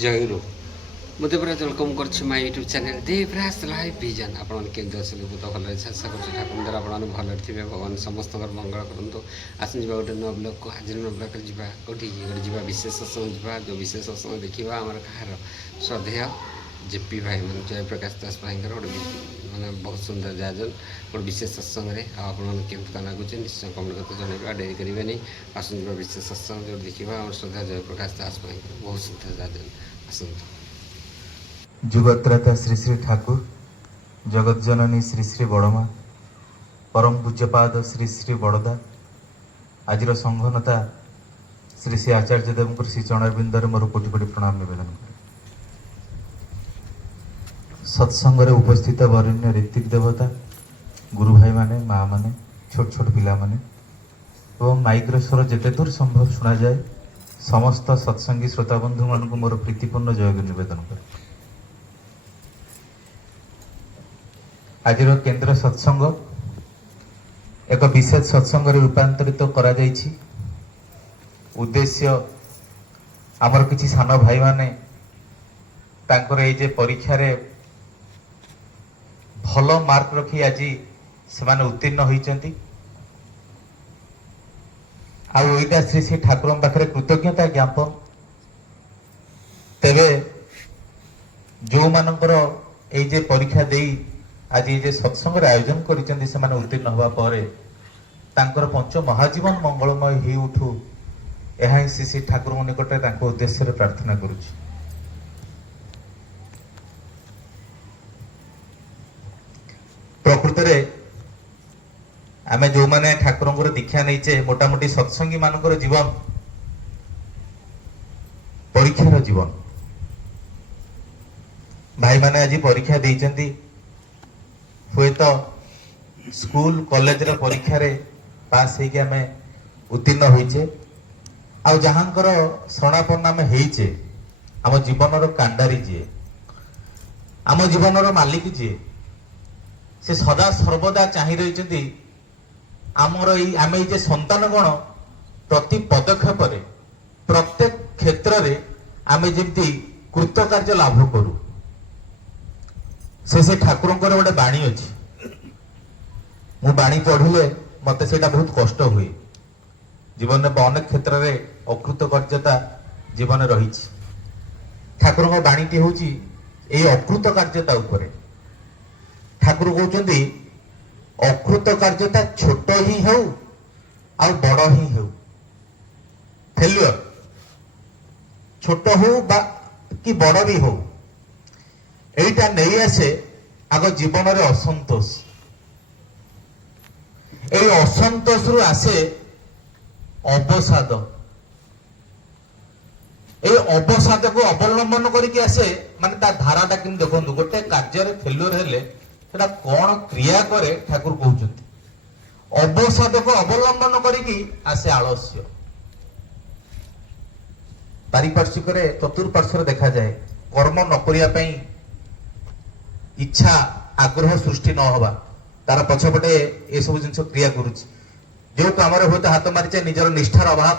जयगुरु ମୁଁ ଦେବରାଜ ୱେଲକମ୍ କରୁଛି my YouTube channel Debraj live vision. ଆପଣମାନେ କେମିତି ଅଛନ୍ତି? ବହୁତ ଭଲରେ ଅଛି, ଆଶା କରୁଛି ଠାକୁରଙ୍କ ଦ୍ୱାରା ଆପଣମାନେ ଭଲରେ ଥିବେ। ଭଗବାନ ସମସ୍ତଙ୍କର ମଙ୍ଗଳ କରନ୍ତୁ। ଆସନ୍ତୁ ଯିବା ଗୋଟେ ନୂଆ ବ୍ଲଗ୍କୁ, ହାଜିର ନୂଆ ବ୍ଲଗ୍ରେ ଯିବା କେଉଁଠିକି ଗୋଟେ ଯିବା ବିଶେଷ ସତ୍ସଙ୍ଗ ଯିବା। ଯେଉଁ ବିଶେଷ ସତ୍ସଙ୍ଗ ଦେଖିବା ଆମର କାହାର ଶ୍ରଦ୍ଧେୟ ଜେପି ଭାଇ ମାନେ ଜୟପ୍ରକାଶ ଦାସ ଭାଇଙ୍କର ଗୋଟେ ମାନେ ବହୁତ ସୁନ୍ଦର ଆୟୋଜନ ଗୋଟେ ବିଶେଷ ସତ୍ସଙ୍ଗରେ। ଆଉ ଆପଣମାନେ କେମିତି କ'ଣ ଲାଗୁଛି ନିଶ୍ଚୟ କମେଣ୍ଟ କରିତେ ଜଣାଇବେ। ଆଉ ଡେରି କରିବେନି, ଆସନ୍ତୁ ଯିବା ବିଶେଷ ସତ୍ସଙ୍ଗ ଯେଉଁଠି ଦେଖିବା ଆମର ଶ୍ରଦ୍ଧା ଜୟପ୍ରକାଶ ଦାସ ଭାଇଙ୍କର ବହୁତ ସୁନ୍ଦର ଆୟୋଜନ। ଆସନ୍ତୁ। जुगत्राता श्री श्री ठाकुर जगत जननी श्री श्री बड़मा परम पूज्यपाद श्री श्री बड़दा आज संघनता श्री श्री आचार्य देव श्री चरणबिंदर मोर कोटि कोटि प्रणाम निवेदन करे। सत्संग उपस्थित वरेण्य ऋतिक देवता गुरु भाई माने माँ माने छोट छोट पिला माने एवं माइक्र स्वर जेते दूर संभव शुणा जाए समस्त सत्संगी श्रोता बंधु मान मोर प्रीतिपूर्ण जयगुरु निवेदन करे। आज केंद्र सत्संग एक विशेष सत्संग रूपांतरित करा जाइछि। उद्देश्य आमर किछि सान भाई माने तांकर ए जे परीक्षा रे भल मार्क रखी आज से उत्तीर्ण होइचंती। आ ओइटा श्री श्री ठाकुर पाखरे कृतज्ञता ज्ञापन। तेबे जो मानकर ए जे परीक्षा देई आज ये सत्संग आयोजन कर उत्तीर्ण हवा पर पंच महाजीवन मंगलमय हो उठू यह श्री श्री ठाकुर निकट उद्देश्य प्रार्थना करुच्ची। प्रकृत आम जो मैंने ठाकुर दीक्षा नहींचे मोटामोटी सत्संगी मान जीवन परीक्षार जीवन। भाई माने आज परीक्षा देइचंती हुए तो स्कूल कॉलेज रे परीक्षा रे पास हो आम उत्तीर्ण होइचे। आ जहांकर शरणापन्न आम होइचे आम जीवनर कांडारी जी आम जीवनर मालिक जी से सदा सर्वदा चाहि रही आमर आम ये संतान गण प्रति पदक्षेप प्रत्येक क्षेत्र में आम जमी कृतकार्य लाभ करूँ से ठाकुर गोटे बाणी अच्छी मु बाणी पढ़िले मत से बहुत कष्ट हुए जीवन में अनेक क्षेत्र में अकृतकार्यता जीवन रही। ठाकुर बाणीटी हूँ अकृतकार्यता उपरे। ठाकुर कहते अकृतकार्यता छोट ही हो आ बड़ ही हो फेल्युअर छोट हो कि बड़ भी हो एटा नहीं आसे आग जीवन रे असंतोष। ए असंतोष रु आसे अवसाद। ए अवसाद को अवलंबन करके आसे माने ता धाराटा कि देखो गोटे कार्य फेल्युअर हेले सेटा कौन क्रिया करे ठाकुर कहउछंती अवसाद को अवलंबन करके आसे आलस्य। पारिपार्श्विक चतुर्पार्श्व देखा जाए कर्म न करिया पई इच्छा आग्रह सृष्टि न हवा तार पछपटे ये सब जिन क्रिया करुच्ची जो कम हूँ तो हाथ मारिचे निजर निष्ठार अभाव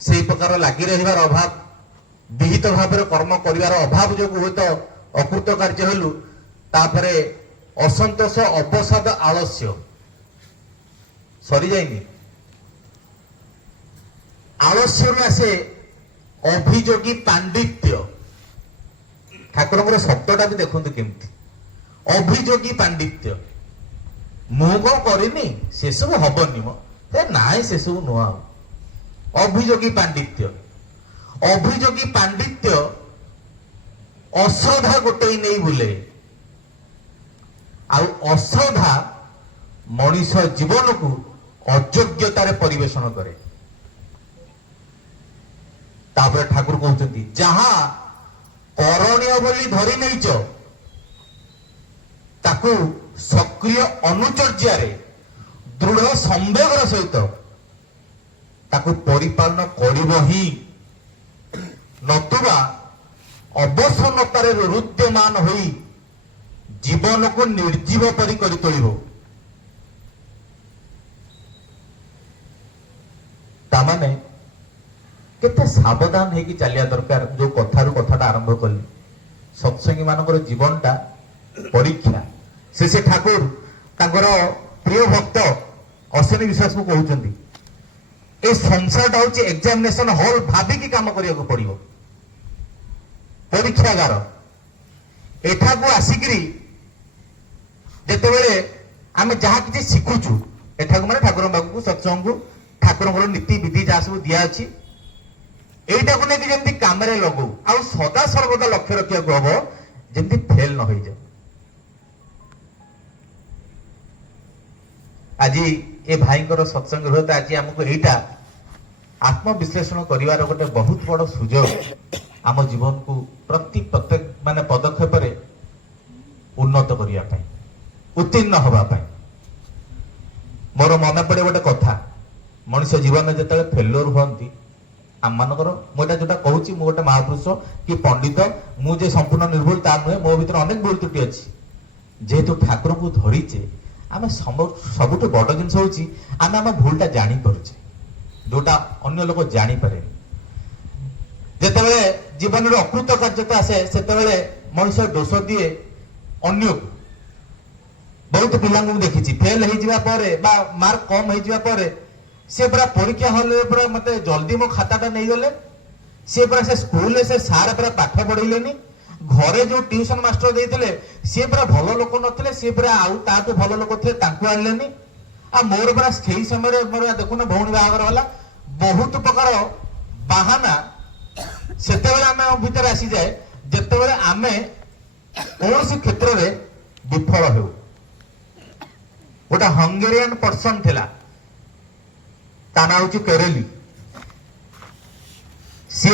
से प्रकार लगी रही अभाव विहित भाव कर्म कर अभाव जो हूँ तो अकृत कार्य हलु तापरे असंतोष अवसाद आलस्य सरी जाइनि आलस्य आसे अभियोगी पांडित्य। ठाकुर शब्दटा भी देखते केमती अभियोगी पांडित्य मु कौन करनी से सब हबनी मो ना से सब नुआ अभियोगी पांडित्य। अभियोगी पांडित्य अश्रद्धा गोटे नहीं बुले अश्रद्धा मनीष जीवन को अयोग्यतार परिवेशन करे। तापर ठाकुर कहते जहाँ करणीय बोली धरी नहींच ताकू सक्रिय अनुचर्या दृढ़ संवेगर सहित ताकू परिपालन करिब ही नतुबा अवसन्नतार रुद्यमान होई जीवन को निर्जीव परि करि तोलिबो। तामाने केते सावधान है कि चलिया दरकार जो कथारू कथाटा आरंभ कली सत्संगी मानकर जीवनटा परीक्षा से ठाकुर तांकर प्रिय भक्त अश्विनी विश्वास को कहउचंदी ए संसारटा होची एग्जामिनेशन हॉल भाबिकी काम करिया पड़ियो परीक्षागार एठा को आसिकरी जेतेबेले आमे जहा किछि शिखुछु एठा को माने ठाकुर बाबू सत्संग को ठाकुर नीति विधि जहाँ सब दिया अच्छी एटा को लेकिन जमी काम लगू आ सदा सर्वदा लक्ष्य रखा हम जमी फेल न हो जाए। आज ए भाई सत्संग रहे तो आज आमको यहीटा आत्मविश्लेषण करिवार गोटे बहुत बड़ सुजोग आम जीवन को प्रत्येक माने पदक्षेप उन्नत करने उत्तीर्ण होगापाई मोर मन पड़े गोटे कथा मनुष्य जीवन में जिते फेल्योर हमें आम मानकर मुझे जोटा कहूँ मु गोटे महापुरुष कि पंडित मुझे संपूर्ण निर्भुल ता नुहे मो भीतर अनेक भूल त्रुटि अच्छी जेहेतु ठाकुर को धरीचे आम सबुठ बड़ जिन आम आम भूलटा जापे जोटा अन्य लोक जापे जिते जीवन में अकृत कार्यता आसे से मनुष्य दोष दिए अन्य बहुत पिला देखी फेल हो मार्क कम हो सी पूरा परीक्षा हल पूरा मत जल्दी मो खाताटा नहीं गले सी पूरा से स्कूल से सार पूरा पाठ पढ़ेनि घरे जो ट्यूशन मास्टर देते सी पूरा भल लोक नथिले सी पूरा आउ ताठू भल लोक थे आनलेनि आ मोर पूरा से समय मोर देखुन भौणी बाहागर वाला बहुत प्रकार बाहाना सेतेबेले आमे भीतर आसी जाए जेतेबेले आमे कौन क्षेत्र में विफल हो गोटे हंगेरियन पर्सन थिला ता ना हूँ केरेली सी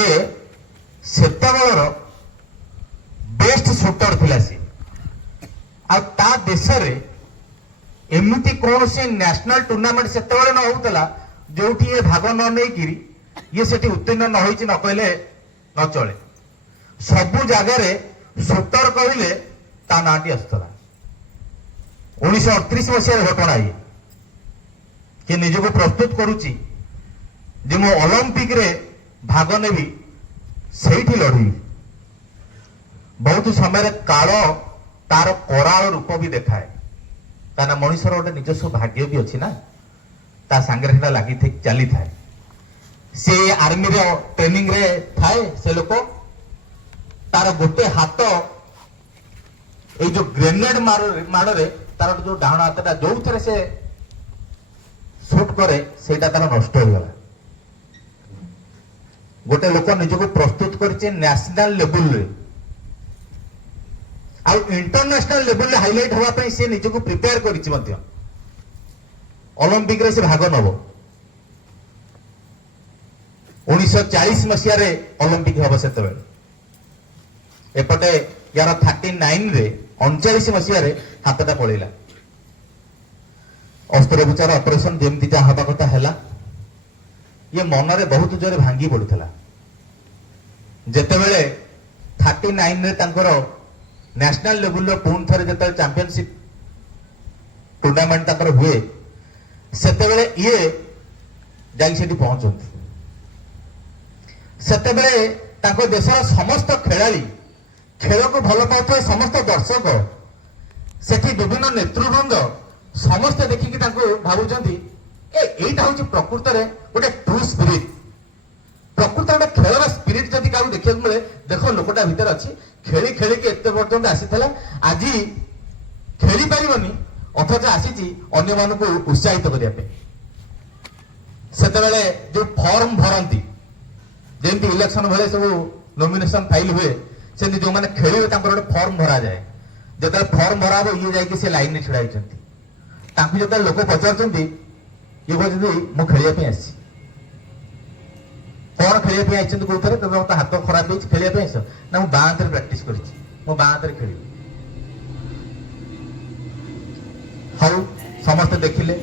सेतबेलर बेस्ट शूटर थिला सी आ ता देश रे एमती कौन से नेशनल टूर्नामेंट सेतबेले न होतला जोठी ये भाग न नहीं ये सेठी उत्तीर्ण न होइछि न कहले न चले सबु जगह रे शूटर कहले ता नाटी आसतला 1938 मसीह घटना ये कि निजको प्रस्तुत करुची जे मो ओलंपिक रे भाग नेबी सेठी लड़ी बहुत समय काल तार कराल रूप भी देखाए ताना मनुष्यर गोटे निजस्व भाग्य भी अच्छी ना ता सांगे लगी चली थाए से आर्मी रे ट्रेनिंग रे थाए से लोक तार गोटे हाथ ए जो ग्रेनेड माड़ रे तार जो डाण हाथटा जो थे से सुट करे सेटा तार नष्ट हो गला गोटे लोक निजको प्रस्तुत करछे नेशनल लेवल रे आ इंटरनेशनल लेवल रे हाईलाइट होवा पई से निजको प्रिपेयर करछि मध्य ओलंपिक रे से भाग नबो 1940 मसीहा रे ओलंपिक हबो सेते बेले एपटे यार 39 रे 39 मसीहा रे हाथटा पळेला अस्त्रोपचार ऑपरेशन जेमती जहाँ हवा कथा है ये मन रे बहुत जोरे भांगी पड़ता जितेबले 39 रे तांकर नेशनल लेवल पुणी थे जो चैंपियनशिप टूर्नामेंट तांकर हुए सेतेबले ये जाई पहुंचती सेतेबले तांको देशर समस्त खेलाड़ी खेल को भल पाउथि समस्त दर्शक सेठी विभिन्न नेतृवृंद समस्ते देखिकी भावुंट एटा हूँ प्रकृत में गोटे ट्रू स्पिरिट प्रकृत गोटे खेलर स्पिरिट जदि क्या देखा मिले देख लोकटा भीतर अच्छी खेली खेलिकी एत पर्यटन आसी आज खेली पारनी अथच आसी अन्य मानक उत्साहित करने से जो फॉर्म भरती जमी इलेक्शन बेले सब नॉमिनेशन फाइल हुए से जो मैंने खेलिए गोटे फॉर्म भरा जाए जो फॉर्म भरा ये जाकि लाइन में छिड़ा होती जो लोक पचार ये कहते मु खेल आसी कौन खेल आई कौन थे मत हाथ खराब हो खेल ना मुझे बाँ हाथ प्राक्ट कर बाँ हाथ खेल हऊ समस्ते देखिले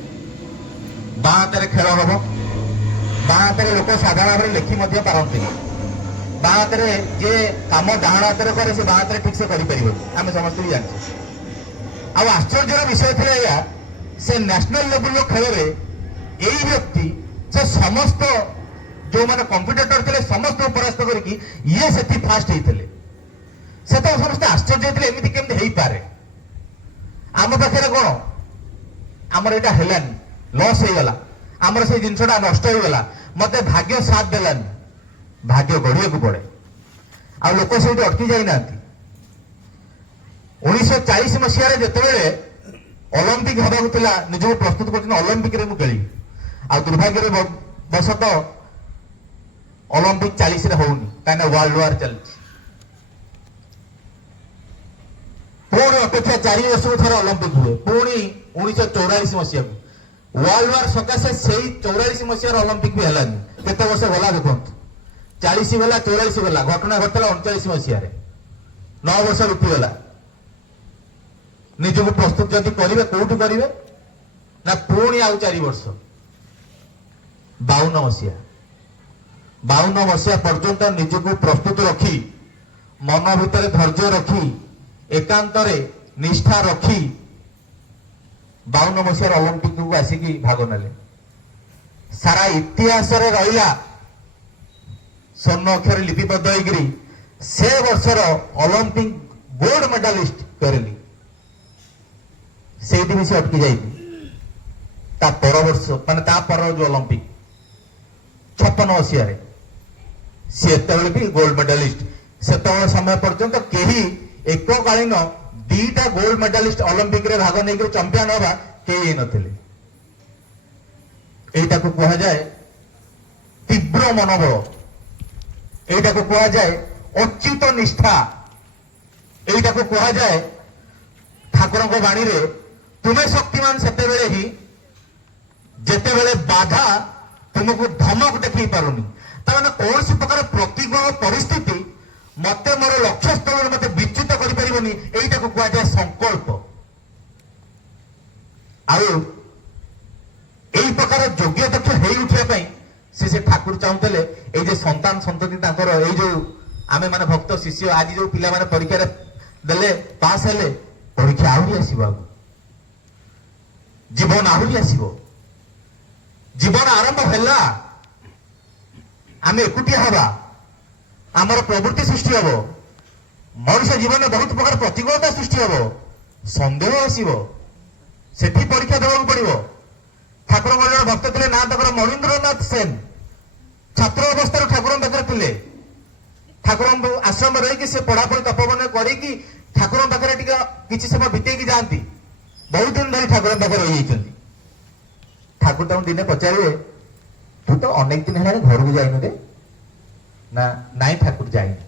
बाँ हाथ खेल हम बाँ हाथ लोक साधारण भाव लेखि पारती बाँ हाथ जे कम डाण हाथ करे से बाँ हाथ ठीक से आम समस्त भी जानते आश्चर्य विषय थे या से नेशनल लेवल खेल में यही व्यक्ति से समस्त जो माने कंपिटिटर थे समस्त परास्त करके ये से फास्ट होते ସେତେବେଳେ ସମସ୍ତେ ଆଶ୍ଚର୍ଯ୍ୟ ହେଇଥିଲେ ଏମିତି କେମିତି ହେଇପାରେ। ଆମ ପାଖରେ କଣ ଆମର ଏଇଟା ହେଲାନି, ଲସ୍ ହେଇଗଲା, ଆମର ସେଇ ଜିନିଷଟା ନଷ୍ଟ ହେଇଗଲା, ମତେ ଭାଗ୍ୟ ସାଥ ଦେଲାନି। ଭାଗ୍ୟ ଗଢିବାକୁ ପଡେ, ଆଉ ଲୋକ ସେଇଠି ଅଟକି ଯାଇନାହାନ୍ତି। 1940 ମସିହାରେ ଯେତେବେଳେ ଅଲମ୍ପିକ ହେବାକୁ ଥିଲା, ନିଜକୁ ପ୍ରସ୍ତୁତ କରୁଛନ୍ତି ଅଲମ୍ପିକରେ ମୁଁ ଖେଳିବି, ଆଉ ଦୁର୍ଭାଗ୍ୟରେ ବଶତଃ ଅଲମ୍ପିକ 40ରେ ହଉନି, କାହିଁକିନା ୱାର୍ଲଡ ୱାର ଚାଲିଛି। ପୁଣି ଅପେକ୍ଷା 4 ବର୍ଷକୁ ଥରେ ଅଲମ୍ପିକ ହୁଏ, ପୁଣି 1944 ମସିହାକୁ ୱାର୍ଲଡ ୱାର ସକାଶେ ସେଇ 44 ମସିହାର ଅଲମ୍ପିକ ବି ହେଲାନି। କେତେ ବର୍ଷ ଗଲା ଦେଖନ୍ତୁ, 40 ଗଲା, 44 ଗଲା, ଘଟଣା ଘଟିଲା 39 ମସିହାରେ, 9 ବର୍ଷ ରୁପିଗଲା। ନିଜକୁ ପ୍ରସ୍ତୁତ ଯଦି କରିବେ, କୋଉଠି କରିବେ ନା ପୁଣି ଆଉ 4 ବର୍ଷ 52 ମସିହା ପର୍ଯ୍ୟନ୍ତ ନିଜକୁ ପ୍ରସ୍ତୁତ ରଖି, ମନ ଭିତରେ ଧୈର୍ଯ୍ୟ ରଖି, ଏକାନ୍ତରେ ନିଷ୍ଠା ରଖି 52 ମସିହାର ଅଲମ୍ପିକକୁ ଆସିକି ଭାଗ ନେଲେ। ସାରା ଇତିହାସରେ ରହିଲା ସ୍ୱର୍ଣ୍ଣ ଅକ୍ଷରେ ଲିପିବଦ୍ଧ ହେଇକିରି, ସେ ବର୍ଷର ଅଲମ୍ପିକ ଗୋଲ୍ଡ ମେଡାଲିଷ୍ଟ କରିଲି। ସେଇଠି ବି ସେ ଅଟକି ଯାଇଛି। ତା ପର ବର୍ଷ ମାନେ ତା ପର ଯୋଉ ଅଲମ୍ପିକ 56 ମସିହାରେ ସେ ଏତେବେଳେ ବି ଗୋଲ୍ଡ ମେଡାଲିଷ୍ଟ। ସେତେବେଳେ ସମୟ ପର୍ଯ୍ୟନ୍ତ କେହି ଏକକାଳୀନ 2ଟା ଗୋଲ୍ଡ ମେଡାଲିଷ୍ଟ ଅଲମ୍ପିକରେ ଭାଗ ନେଇକି ଚମ୍ପିଆନ ହେବା କେହି ହେଇନଥିଲେ। ଏଇଟାକୁ କୁହାଯାଏ ତୀବ୍ର ମନୋବଳ, ଏଇଟାକୁ କୁହାଯାଏ ଅଚ୍ୟୁତ ନିଷ୍ଠା, ଏଇଟାକୁ କୁହାଯାଏ ଠାକୁରଙ୍କ ବାଣୀରେ ତୁମେ ଶକ୍ତିମାନ ସେତେବେଳେ ହିଁ ଯେତେବେଳେ ବାଧା ତୁମକୁ ଧମକ ଦେଖେଇ ପାରୁନି। ତାମାନେ କୌଣସି ପ୍ରକାର ପ୍ରତିକୂଳ ପରିସ୍ଥିତି ମତେ ମୋର ଲକ୍ଷ୍ୟ ସ୍ଥଳରେ ମତେ ବିଚ୍ୟୁତ କରିପାରିବନି, ଏଇଟାକୁ କୁହାଯାଏ ସଂକଳ୍ପ। ଆଉ ଏଇ ପ୍ରକାର ଯୋଗ୍ୟ ଦକ୍ଷ ହେଇ ଉଠିବା ପାଇଁ ସେ ଠାକୁର ଚାହୁଁଥିଲେ ଏଇ ଯେ ସନ୍ତାନ ସନ୍ତତି ତାଙ୍କର, ଏଇ ଯୋଉ ଆମେ ମାନେ ଭକ୍ତ ଶିଷ୍ୟ, ଆଜି ଯୋଉ ପିଲାମାନେ ପରୀକ୍ଷାରେ ଦେଲେ ପାସ୍ ହେଲେ, ପରୀକ୍ଷା ଆହୁରି ଆସିବ, ଆଗକୁ ଜୀବନ ଆହୁରି ଆସିବ। ଜୀବନ ଆରମ୍ଭ ହେଲା, ଆମେ ଏକୁଟିଆ ହେବା, ଆମର ପ୍ରବୃତ୍ତି ସୃଷ୍ଟି ହବ, ମଣିଷ ଜୀବନରେ ବହୁତ ପ୍ରକାର ପ୍ରତିକୂଳତା ସୃଷ୍ଟି ହବ, ସନ୍ଦେହ ଆସିବ, ସେଠି ପରୀକ୍ଷା ଦେବାକୁ ପଡିବ। ଠାକୁରଙ୍କର ଜଣେ ଭକ୍ତ ଥିଲେ, ନା ତାଙ୍କର ମଣୀନ୍ଦ୍ରନାଥ ସେନ, ଛାତ୍ର ଅବସ୍ଥାରୁ ଠାକୁରଙ୍କ ପାଖରେ ଥିଲେ। ଠାକୁରଙ୍କ ଆଶ୍ରମ ରହିକି ସେ ପଢାପଢି ତପବନ କରିକି ଠାକୁରଙ୍କ ପାଖରେ ଟିକେ କିଛି ସମୟ ବିତେଇକି ଯାଆନ୍ତି। ବହୁତ ଦିନ ଧରି ଠାକୁରଙ୍କ ପାଖରେ ରହିଯାଇଛନ୍ତି। ଠାକୁର ତାଙ୍କୁ ଦିନେ ପଚାରିବେ, ତୁ ତ ଅନେକ ଦିନ ହେଲାଣି ଘରକୁ ଯାଇନୁ ରେ? ନା ନାଇଁ ଠାକୁର ଯାଇନି।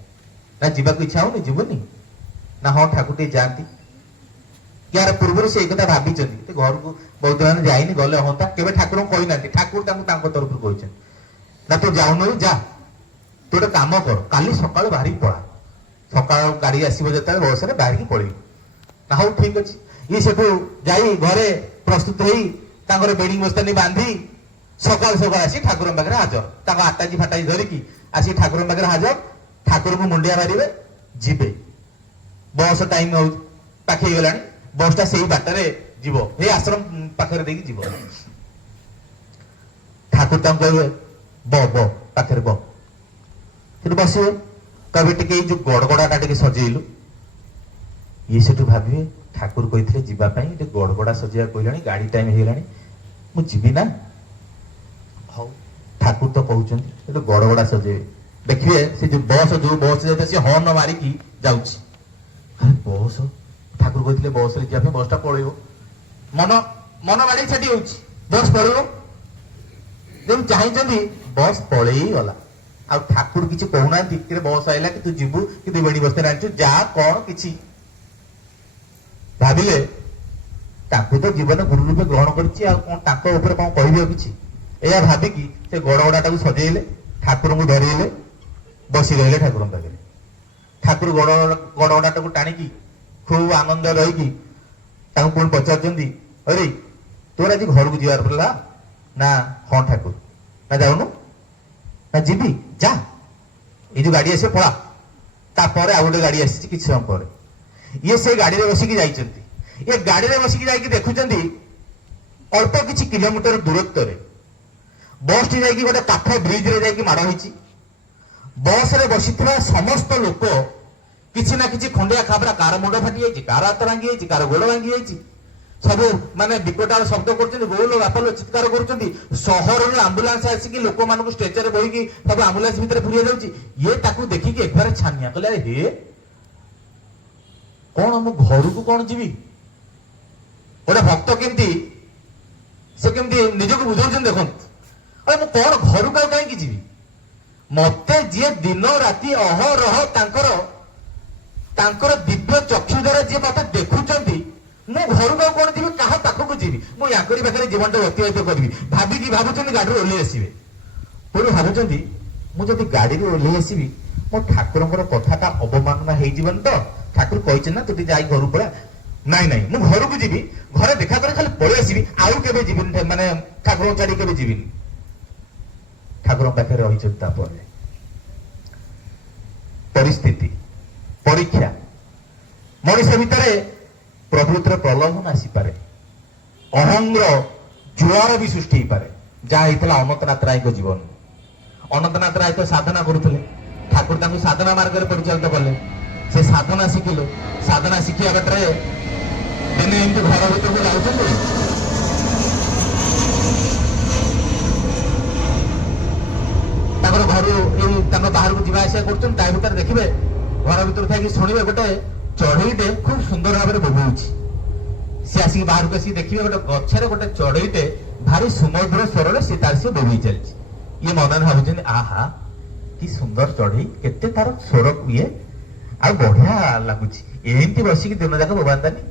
ନା ଯିବାକୁ ଇଚ୍ଛା ହଉନି, ଯିବୁନି? ନା ହଁ ଠାକୁର ଟିକେ ଯାଆନ୍ତି। ୟାର ପୂର୍ବରୁ ସେଇ କଥା ଭାବିଛନ୍ତି, ଘରକୁ ବହୁତ ଦିନ ଯାଇନି, ଗଲେ ହୁଅନ୍ତା। କେବେ ଠାକୁରଙ୍କୁ କହିନାହାନ୍ତି, ଠାକୁର ତାଙ୍କୁ ତାଙ୍କ ତରଫରୁ କହିଛନ୍ତି, ନା ତୁ ଯାଉନୁ, ଯା, ତୁ ଗୋଟେ କାମ କର, କାଲି ସକାଳୁ ବାହାରିକି ପଳା, ସକାଳ ଗାଡି ଆସିବ ଯେତେବେଳେ ବସରେ ବାହାରିକି ପଳେଇବୁ। ନା ହଉ ଠିକ ଅଛି। ଇଏ ସେଠୁ ଯାଇ ଘରେ ପ୍ରସ୍ତୁତ ହେଇ ତାଙ୍କର ବେଡିଂ ବସ୍ତାନି ବାନ୍ଧି ସକାଳୁ ସକାଳୁ ଆସି ଠାକୁରଙ୍କ ପାଖରେ ହାଜର, ତାଙ୍କ ଆଟାଜି ଫାଟାଜି ଧରିକି ଆସି ଠାକୁରଙ୍କ ପାଖରେ ହାଜର। ଠାକୁରଙ୍କୁ ମୁଣ୍ଡିଆ ମାରିବେ, ଯିବେ। ବସ୍ ଟାଇମ ହଉଛି, ପାଖେଇ ଗଲାଣି, ବସ୍ ଟା ସେଇ ବାଟରେ ଯିବ, ଏଇ ଆଶ୍ରମ ପାଖରେ ଦେଇକି ଯିବ। ଠାକୁର ତାଙ୍କୁ କହିବେ, ବ ପାଖରେ ବ। ସେଠୁ ବସିବେ, କହିବେ ଟିକେ ଏଇ ଯୋଉ ଗଡଗଡାଟା ଟିକେ ସଜେଇଲୁ। ଇଏ ସେଠୁ ଭାବିବେ, ଠାକୁର କହିଥିଲେ ଯିବା ପାଇଁ, ଟିକେ ଗଡଗଡା ସଜେଇବା କହିଲାଣି, ଗାଡି ଟାଇମ ହେଇଗଲାଣି, ମୁଁ ଯିବି ନା? ହଉ ଠାକୁର ତ କହୁଛନ୍ତି, ସେଠୁ ଗଡଗଡା ସଜେଇବେ। ଦେଖିବେ ସେ ଯୋଉ ବସ୍ ଯାଇଥାଏ, ସେ ହର୍ନ ମାରିକି ଯାଉଛି। ବସ୍, ଠାକୁର କହିଥିଲେ ବସରେ ଯିବା ପାଇଁ, ବସ୍ ଟା ପଳେଇବ। ମନ ବାଡେଇ ଛାଟି ହଉଛି, ବସ୍ ପଳେଇବ। ଯେମିତି ଚାହିଁଛନ୍ତି, ବସ୍ ପଳେଇ ଗଲା। ଆଉ ଠାକୁର କିଛି କହୁନାହାନ୍ତି, ବସ୍ ଆଇଲା କି ତୁ ଯିବୁ କି ତୁ ବେଡି ବସ୍ତାରେ ଆଣିଛୁ, ଯା କଣ କିଛି। ଭାବିଲେ ତାଙ୍କୁ ତ ଜୀବନ ଗୁରୁ ରୂପେ ଗ୍ରହଣ କରିଛି, ଆଉ କଣ ତାଙ୍କ ଉପରେ କଣ କହିବେ କିଛି। ଏହା ଭାବିକି ସେ ଗଡଗଡାଟାକୁ ସଜେଇଲେ, ଠାକୁରଙ୍କୁ ଧରେଇଲେ, ବସି ରହିଲେ ଠାକୁରଙ୍କ ପାଖରେ। ଠାକୁର ଗଡଗଡାଟାକୁ ଟାଣିକି ଖୁବ ଆନନ୍ଦ ରହିକି ତାଙ୍କୁ ପୁଣି ପଚାରୁଛନ୍ତି, ଅରେ ତୋର ଆଜି ଘରକୁ ଯିବାର ପଡିଲା? ନା ହଁ ଠାକୁର। ନା ଯାଉନୁ? ନା ଯିବି, ଯା, ଏଇ ଯୋଉ ଗାଡି ଆସିବ ପଳା। ତାପରେ ଆଉ ଗୋଟେ ଗାଡି ଆସିଛି କିଛି ସମୟ ପରେ। ଇଏ ସେ ଗାଡିରେ ବସିକି ଯାଇଛନ୍ତି। ଏ ଗାଡିରେ ବସିକି ଯାଇକି ଦେଖୁଛନ୍ତି, ଅଳ୍ପ କିଛି କିଲୋମିଟର ଦୂରତ୍ୱରେ ବସଟି ଯାଇକି ଗୋଟେ କାଠ ବ୍ରିଜରେ ଯାଇକି ମାଡ଼ ହେଇଛି। ବସରେ ବସିଥିବା ସମସ୍ତ ଲୋକ କିଛି ନା କିଛି ଖଣ୍ଡିଆ ଖାବରା, କାହାର ମୁଣ୍ଡ ଫାଟି ଯାଇଛି, କାହାର ହାତ ଭାଙ୍ଗି ଯାଇଛି, କାହାର ଗୋଡ ଭାଙ୍ଗି ଯାଇଛି, ସବୁ ମାନେ ବିକଟାଳ ଶବ୍ଦ କରୁଛନ୍ତି, ବୋଉଲ ବାପାଲ ଚିତ୍କାର କରୁଛନ୍ତି। ସହରରୁ ଆମ୍ବୁଲାନ୍ସ ଆସିକି ଲୋକମାନଙ୍କୁ ଷ୍ଟ୍ରେଚରରେ ବୋହିକି ସବୁ ଆମ୍ବୁଲାନ୍ସ ଭିତରେ ପୁରେଇ ଯାଉଛି। ଇଏ ତାକୁ ଦେଖିକି ଏକବାରେ ଛାନିଆ କହିଲେ, ଆରେ ହେ କଣ ମୁଁ ଘରକୁ କଣ ଯିବି? ଗୋଟେ ଭକ୍ତ କେମିତି ସେ କେମିତି ନିଜକୁ ବୁଝାଉଛନ୍ତି ଦେଖନ୍ତୁ। ଆରେ ମୁଁ କଣ ଘରକୁ ଆଉ କାହିଁକି ଯିବି? ମତେ ଯିଏ ଦିନ ରାତି ଅହରହ ତାଙ୍କର ଦିବ୍ୟ ଚକ୍ଷୁ ଦ୍ୱାରା ଯିଏ ମତେ ଦେଖୁଛନ୍ତି, ମୁଁ ଘରକୁ ଆଉ କଣ ଯିବି? କାହା ପାଖକୁ ଯିବି? ମୁଁ ୟାଙ୍କରି ପାଖରେ ଜୀବନଟା ଅତିବାହିତ କରିବି ଭାବୁଛନ୍ତି ଗାଡିରୁ ଓହ୍ଲେଇ ଆସିବେ। ପୁଣି ଭାବୁଛନ୍ତି ମୁଁ ଯଦି ଗାଡିରୁ ଓହ୍ଲେଇ ଆସିବି ମୋ ଠାକୁରଙ୍କର କଥାଟା ଅବମାନନା ହେଇଯିବନି ତ? ଠାକୁର କହିଛନ୍ତି ନା ତୁ ଟିକେ ଯାଇ ଘରକୁ ପଳା। ନାଇଁ ନାଇଁ, ମୁଁ ଘରକୁ ଯିବି, ଘରେ ଦେଖା କରି ଖାଲି ପଳେଇ ଆସିବି, ଆଉ କେବେ ଯିବିନି, ମାନେ ଠାକୁରଙ୍କୁ ଛାଡି କେବେ ଯିବିନି। ଠାକୁରଙ୍କ ପାଖରେ ରହିଛନ୍ତି। ତାପରେ ପରିସ୍ଥିତି, ପରୀକ୍ଷା, ମଣିଷ ଭିତରେ ପ୍ରଭୃତିର ପ୍ରଲୋଭନ ଆସିପାରେ, ଅହଂର ଜୁଆର ବି ସୃଷ୍ଟି ହେଇପାରେ, ଯାହା ହେଇଥିଲା ଅନନ୍ତନାଥ ରାୟଙ୍କ ଜୀବନ। ଅନନ୍ତନାଥ ରାୟ ତ ସାଧନା କରୁଥିଲେ, ଠାକୁର ତାଙ୍କୁ ସାଧନା ମାର୍ଗରେ ପରିଚାଳିତ କଲେ। ସେ ସାଧନା ଶିଖିଲେ, ସାଧନା ଶିଖିବା ବାଟରେ ଦିନେ ଏମିତି ଘର ଭିତରକୁ ଯାଉଛନ୍ତି, ତାଙ୍କର ଘରୁ ଏଇ ତାଙ୍କ ବାହାରକୁ ଯିବା ଆସିବା କରୁଛନ୍ତି, ତା ଭିତରେ ଦେଖିବେ ଘର ଭିତରୁ ଥାଇକି ଶୁଣିବେ ଗୋଟେ ଚଢେଇଟେ ଖୁବ ସୁନ୍ଦର ଭାବରେ ବୋବଉଛି। ସେ ଆସିକି ବାହାରକୁ ଆସିକି ଦେଖିବେ ଗୋଟେ ଗଛରେ ଗୋଟେ ଚଢେଇଟେ ଭାରି ସୁମଧୁର ସ୍ୱରରେ ସେ ତାର ସେ ବୋବେଇ ଚାଲିଛି। ଇଏ ମନରେ ଭାବୁଛନ୍ତି, ଆହା କି ସୁନ୍ଦର ଚଢେଇ, କେତେ ତାର ସ୍ୱର ଇଏ, ଆଉ ବଢିଆ ଲାଗୁଛି, ଏମିତି ବସିକି ଦିନ ଯାକ ବୋବାନ୍ତାନି।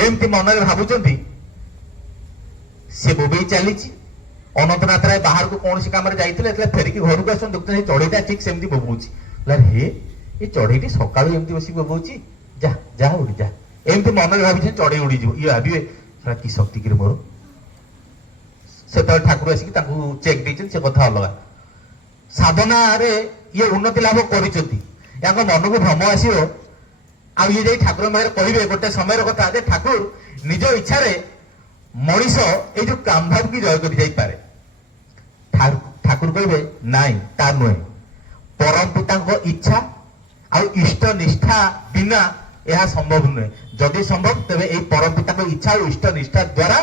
ଏମିତି ମନରେ ଭାବୁଛନ୍ତି, ସେ ବୋବେଇ ଚାଲିଛି। ଅନନ୍ତନାଥ ରାୟ ବାହାରକୁ କୌଣସି କାମରେ ଯାଇଥିଲେ, ଫେରିକି ଘରକୁ ଆସନ୍ତି, ଦେଖୁଛନ୍ତି ଚଢେଇଟା ଠିକ ସେମିତି ବୋବଉଛି। ହେ ଏ ଚଢେଇଟି ସକାଳୁ ଏମିତି ବସିକି ବୋବଉଛି, ଯା ଯା ଉଡି ଯା, ଏମିତି ମନରେ ଭାବିଛନ୍ତି ଚଢେଇ ଉଡିଯିବ। ଇଏ ଭାବିବେ କି ଶକ୍ତି କିରେ ମୋର। ସେତେବେଳେ ଠାକୁର ଆସିକି ତାଙ୍କୁ ଚେକ୍ ଦେଇଛନ୍ତି, ସେ କଥା ଅଲଗା। ସାଧନାରେ ଇଏ ଉନ୍ନତି ଲାଭ କରିଛନ୍ତି, ୟାଙ୍କ ମନକୁ ଭ୍ରମ ଆସିବ, ଆଉ ଇଏ ଯାଇ ଠାକୁରଙ୍କ ପାଖରେ କହିବେ ଗୋଟେ ସମୟର କଥା ଯେ ଠାକୁର ନିଜ ଇଚ୍ଛାରେ ମଣିଷ ଏଇ ଯୋଉ କାମଭାବକୁ ଜୟ କରି ଯାଇପାରେ। ଠାକୁର କହିବେ ନାଇଁ, ତା ନୁହେଁ, ପରମ ପିତାଙ୍କ ଇଚ୍ଛା ଆଉ ଇଷ୍ଟ ନିଷ୍ଠା ବିନା ଏହା ସମ୍ଭବ ନୁହେଁ। ଯଦି ସମ୍ଭବ ତେବେ ଏଇ ପରମ ପିତାଙ୍କ ଇଚ୍ଛା ଆଉ ଇଷ୍ଟ ନିଷ୍ଠା ଦ୍ୱାରା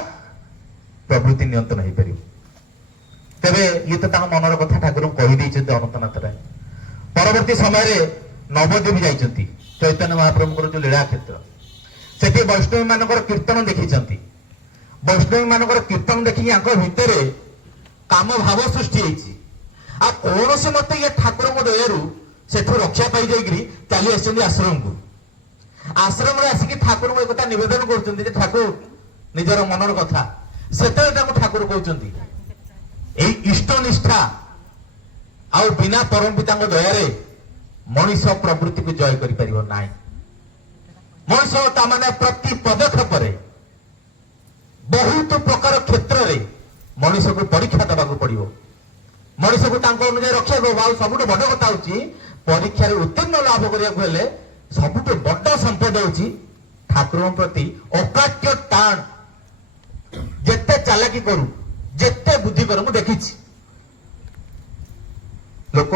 ପ୍ରଭୃତି ନିୟନ୍ତ୍ରଣ ହେଇପାରିବ। ତେବେ ଇଏ ତ ତାଙ୍କ ମନର କଥା ଠାକୁରଙ୍କୁ କହିଦେଇଛନ୍ତି ଅନନ୍ତନାଥ ରାୟ। ପରବର୍ତ୍ତୀ ସମୟରେ ନବଦ୍ୱୀପ ଯାଇଛନ୍ତି, ଚୈତନ୍ୟ ମହାପ୍ରଭୁଙ୍କର ଯୋଉ ଲୀଳା କ୍ଷେତ୍ର, ସେଠି ବୈଷ୍ଣବୀ ମାନଙ୍କର କୀର୍ତ୍ତନ ଦେଖିଛନ୍ତି। ବୈଷ୍ଣବୀ ମାନଙ୍କର କୀର୍ତ୍ତନ ଦେଖିକି ୟାଙ୍କ ଭିତରେ କାମ ଭାବ ସୃଷ୍ଟି ହେଇଛି। ଆଉ କୌଣସି ମତେ ଇଏ ଠାକୁରଙ୍କ ଦୟାରୁ ସେଠୁ ରକ୍ଷା ପାଇଯାଇକିରି ଚାଲି ଆସିଛନ୍ତି ଆଶ୍ରମକୁ। ଆଶ୍ରମରେ ଆସିକି ଠାକୁରଙ୍କୁ ଏକଥା ନିବେଦନ କରୁଛନ୍ତି ଯେ ଠାକୁର ନିଜର ମନର କଥା। ସେତେବେଳେ ତାଙ୍କୁ ଠାକୁର କହୁଛନ୍ତି, ଏଇ ଇଷ୍ଟ ନିଷ୍ଠା ଆଉ ବିନା ପରମ ପିତାଙ୍କ ଦୟାରେ ମଣିଷ ପ୍ରବୃତ୍ତିକୁ ଜୟ କରିପାରିବ ନାହିଁ। ମଣିଷ ତାମାନେ ପ୍ରତି ପଦକ୍ଷେପରେ ବହୁତ ପ୍ରକାର କ୍ଷେତ୍ରରେ ମଣିଷକୁ ପରୀକ୍ଷା ଦେବାକୁ ପଡିବ, ମଣିଷକୁ ତାଙ୍କ ଅନୁଯାୟୀ ରଖିବାକୁ ହେବ। ଆଉ ସବୁଠୁ ବଡ କଥା ହଉଛି, ପରୀକ୍ଷାରେ ଉତ୍ତୀର୍ଣ୍ଣ ଲାଭ କରିବାକୁ ହେଲେ ସବୁଠୁ ବଡ ସମ୍ପଦ ହଉଛି ଠାକୁରଙ୍କ ପ୍ରତି ଅକାଟ୍ୟ ଟାଣ। ଯେତେ ଚାଲାକି କରୁ, ଯେତେ ବୁଦ୍ଧି କରୁ, ମୁଁ ଦେଖିଛି ଲୋକ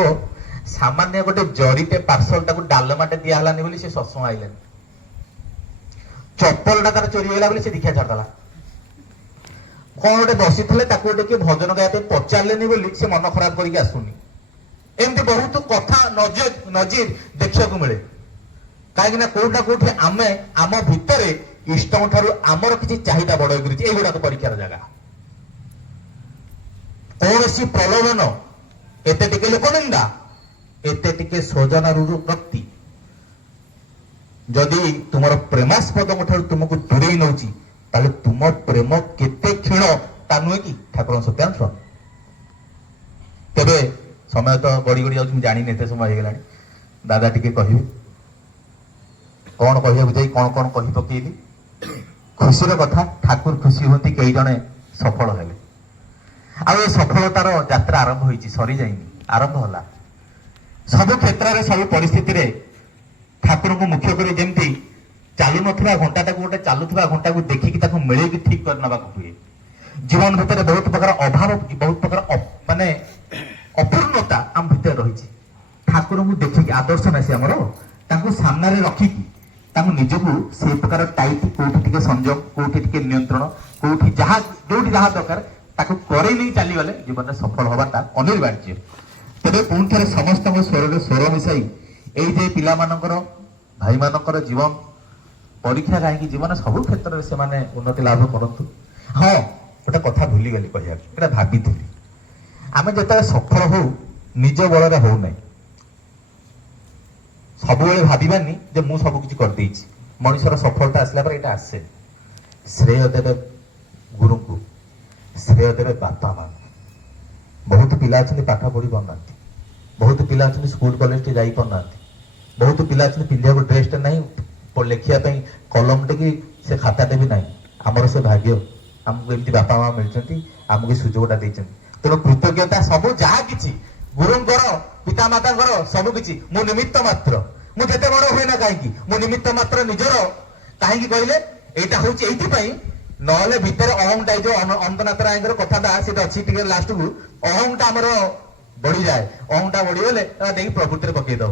ସାମାନ୍ୟ ଗୋଟେ ଜରିଟେ ପାର୍ସଲ ତାକୁ ଡାଲମାଟେ ଦିଆ ହେଲାନି ବୋଲି ସେ ସତ୍ସଙ୍ଗ ଆଇଲାନି, ଚପଲଟା ତାର ଚୋରି ହେଇଗଲା ବୋଲି ସେ ଦୀକ୍ଷା ଛାଡିଦେଲା, କଣ ଗୋଟେ ବସିଥିଲେ ତାକୁ ଗୋଟେ କିଏ ଭଜନ ଗାଇବା ପାଇଁ ପଚାରିଲେନି ବୋଲି ସେ ମନ ଖରାପ କରିକି ଆସୁନି। ଏମିତି ବହୁତ କଥା ନଜିର ଦେଖିବାକୁ ମିଳେ। କାହିଁକି ନା କୋଉଠି ନା କୋଉଠି ଆମେ ଆମ ଭିତରେ ଇଷ୍ଟଙ୍କ ଠାରୁ ଆମର କିଛି ଚାହିଦା ବଡ ହେଇଛି। ଏଇଗୁଡାକ ପରୀକ୍ଷାର ଜାଗା। କୌଣସି ପ୍ରଲୋଭନ, ଏତେ ଟିକେ ଲୋକ ନିନ୍ଦା, ଏତେ ଟିକେ ସ୍ୱଜନରୁ ଭକ୍ତି ଯଦି ତୁମର ପ୍ରେମାସ୍ପଦଙ୍କ ଠାରୁ ତୁମକୁ ଦୂରେଇ ନଉଛି, ତାହେଲେ ତୁମ ପ୍ରେମ କେତେ କ୍ଷୀଣ ତା ନୁହେଁ କି ଠାକୁରଙ୍କ ସତ୍ୟାଂଶ। ତେବେ ସମୟ ତ ଗଡି ଗଡି ଯାଉଛି, ମୁଁ ଜାଣିନି ଏତେ ସମୟ ହେଇଗଲାଣି। ଦାଦା ଟିକେ କହିବେ କଣ କହିବାକୁ ଯାଇ କଣ କଣ କହି ପକେଇଲି। ଖୁସିର କଥା, ଠାକୁର ଖୁସି ହୁଅନ୍ତି କେଇ ଜଣେ ସଫଳ ହେଲେ। ଆଉ ଏ ସଫଳତାର ଯାତ୍ରା ଆରମ୍ଭ ହେଇଛି, ସରିଯାଇନି, ଆରମ୍ଭ ହେଲା। ସବୁ କ୍ଷେତ୍ରରେ ସବୁ ପରିସ୍ଥିତିରେ ଠାକୁରଙ୍କୁ ମୁଖ୍ୟ କରି ଯେମିତି ଚାଲୁନଥିବା ଘଣ୍ଟାଟାକୁ ଗୋଟେ ଚାଲୁଥିବା ଘଣ୍ଟାକୁ ଦେଖିକି ତାକୁ ମିଳେଇକି ଠିକ କରି ନେବାକୁ ହୁଏ। ଜୀବନ ଭିତରେ ବହୁତ ପ୍ରକାର ଅଭାବ, ବହୁତ ପ୍ରକାର ମାନେ ଅପୂର୍ଣ୍ଣତା ଆମ ଭିତରେ ରହିଛି। ଠାକୁରଙ୍କୁ ଦେଖିକି ଆଦର୍ଶ ନାହିଁ ଆମର, ତାଙ୍କୁ ସାମ୍ନାରେ ରଖିକି ତାଙ୍କୁ ନିଜକୁ ସେଇ ପ୍ରକାର ଟାଇଟ୍, କୋଉଠି ଟିକେ ସଂଯମ, କୋଉଠି ଟିକେ ନିୟନ୍ତ୍ରଣ, କୋଉଠି ଯାହା ଯୋଉଠି ଯାହା ଦରକାର ତାକୁ କରେଇ ନେଇ ଚାଲିଗଲେ ଜୀବନରେ ସଫଳ ହବାଟା ଅନିବାର୍ଯ୍ୟ। ତେବେ ପୁଣି ଥରେ ସମସ୍ତଙ୍କ ସ୍ୱରରେ ସ୍ୱର ମିଶାଇ ଏଇ ଯେ ପିଲାମାନଙ୍କର, ଭାଇମାନଙ୍କର ଜୀବନ ପରୀକ୍ଷା କାହିଁକି, ଜୀବନ ସବୁ କ୍ଷେତ୍ରରେ ସେମାନେ ଉନ୍ନତି ଲାଭ କରନ୍ତୁ। ହଁ, ଗୋଟେ କଥା ଭୁଲିଗଲି କହିବାକୁ, ଏଇଟା ଭାବିଥିଲି, ଆମେ ଯେତେବେଳେ ସଫଳ ହଉ ନିଜ ବଳରେ ହଉନାହିଁ। ସବୁବେଳେ ଭାବିବାନି ଯେ ମୁଁ ସବୁ କିଛି କରିଦେଇଛି। ମଣିଷର ସଫଳତା ଆସିଲା ପରେ ଏଇଟା ଆସେ। ଶ୍ରେୟ ଦେବେ ଗୁରୁଙ୍କୁ, ଶ୍ରେୟ ଦେବେ ବାପା ମାଙ୍କୁ। ବହୁତ ପିଲା ଅଛନ୍ତି ପାଠ ପଢି ପାରୁନାହାନ୍ତି, ବହୁତ ପିଲା ଅଛନ୍ତି ସ୍କୁଲ କଲେଜଟେ ଯାଇପାରୁନାହାନ୍ତି, ବହୁତ ପିଲା ଅଛନ୍ତି ପିନ୍ଧିବାକୁ ଡ୍ରେସଟେ ନାହିଁ, ଲେଖିବା ପାଇଁ କଲମଟେ କି ସେ ଖାତାଟେ ବି ନାହିଁ। ଆମର ସେ ଭାଗ୍ୟ, ଆମକୁ ଏମିତି ବାପା ମା ମିଳିଛନ୍ତି, ଆମକୁ ଏ ସୁଯୋଗଟା ଦେଇଛନ୍ତି। ତେଣୁ କୃତଜ୍ଞତା ସବୁ ଯାହା କିଛି ଗୁରୁଙ୍କର, ପିତାମାତାଙ୍କର ସବୁ କିଛି, ମୁଁ ନିମିତ୍ତ ମାତ୍ର। ମୁଁ ଯେତେ ବଡ ହୁଏ ନା କାହିଁକି, ମୁଁ ନିମିତ୍ତ ମାତ୍ର ନିଜର। କାହିଁକି କହିଲେ, ଏଇଟା ହଉଛି ଏଇଥିପାଇଁ, ନହେଲେ ଭିତରେ ଅହଂଟା, ଏଇ ଯୋଉ ଅନନ୍ତନାଥ ରାୟଙ୍କର କଥାଟା ସେଟା ଅଛି ଟିକେ ଲାଷ୍ଟକୁ, ଅହଂଟା ଆମର ବଢିଯାଏ। ଅହଂଟା ବଢିଗଲେ ନେଇକି ପ୍ରକୃତିରେ ପକେଇଦବ।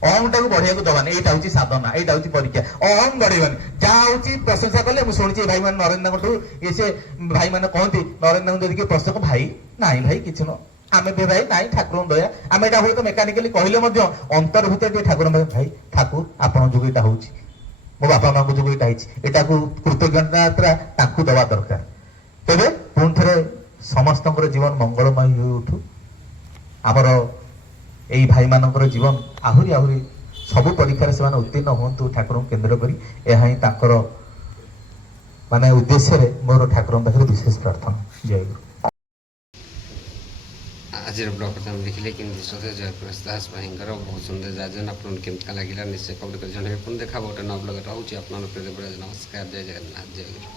ଅହଂଟାକୁ ବଢିବାକୁ ଦବାନି, ଏଇଟା ହଉଛି ସାଧନା, ଏଇଟା ହଉଛି ପରୀକ୍ଷା। ଅହଂ ବଢେଇବାନି, ଯାହା ହଉଛି ପ୍ରଶଂସା କଲେ। ମୁଁ ଶୁଣିଛି ଭାଇମାନେ ନରେନ୍ଦ୍ରଙ୍କଠୁ ସେ ଭାଇମାନେ କହନ୍ତି, ନରେନ୍ଦ୍ରଙ୍କୁ ଯଦି କିଏ ପ୍ରଶ୍ନ, ଭାଇ ନାଇଁ ଭାଇ କିଛି ନୁହଁ, ଆମେ ବି ଭାଇ ନାଇଁ ଠାକୁରଙ୍କ ଦୟା। ଆମେ ଏଇଟା ହୁଏତ ମେକାନିକାଲି କହିଲେ ମଧ୍ୟ ଅନ୍ତର ଭିତରେ ଟିକେ ଠାକୁର ଭାଇ ଠାକୁର ଆପଣଙ୍କ ଯୋଗୁଁ ଏଇଟା ହଉଛି, ମୋ ବାପା ମାଙ୍କ ଯୋଗୁଁ ଏଇଟା ହେଇଛି, ଏଟାକୁ କୃତଜ୍ଞତା ତାଙ୍କୁ ଦେବା ଦରକାର। ତେବେ ପୁଣି ଥରେ ସମସ୍ତଙ୍କର ଜୀବନ ମଙ୍ଗଳମୟ ହୋଇ ଉଠୁ। ଆମର ଏଇ ଭାଇମାନଙ୍କର ଜୀବନ ଆହୁରି ଆହୁରି ସବୁ ପରୀକ୍ଷାରେ ସେମାନେ ଉତ୍ତୀର୍ଣ୍ଣ ହୁଅନ୍ତୁ ଠାକୁରଙ୍କୁ କେନ୍ଦ୍ର କରି। ଏହା ହିଁ ତାଙ୍କର ମାନେ ଉଦ୍ଦେଶ୍ୟରେ ମୋର ଠାକୁରଙ୍କ ପାଖରେ ବିଶେଷ ପ୍ରାର୍ଥନା। ଜୟ ଗୁରୁ। ଆଜିର ବ୍ଲଗ୍ କଥା ଆମେ ଦେଖିଲେ କେମିତି ସତେ ଜୟପ୍ରକାଶ ଦାସ ଭାଇଙ୍କର ବହୁତ ସୁନ୍ଦର ଯାଜନ। ଆପଣଙ୍କୁ କେମିତି ଲାଗିଲା ନିଶ୍ଚୟ କମେଣ୍ଟ କରି ଜଣାଇବେ। ପୁଣି ଦେଖା ଗୋଟେ ନୂଆ ବ୍ଲଗ୍ ରହୁଛି ଆପଣଙ୍କ ପ୍ରିୟ। ନମସ୍କାର, ଜୟ ଜଗନ୍ନାଥ, ଜୟ ଗୁରୁ।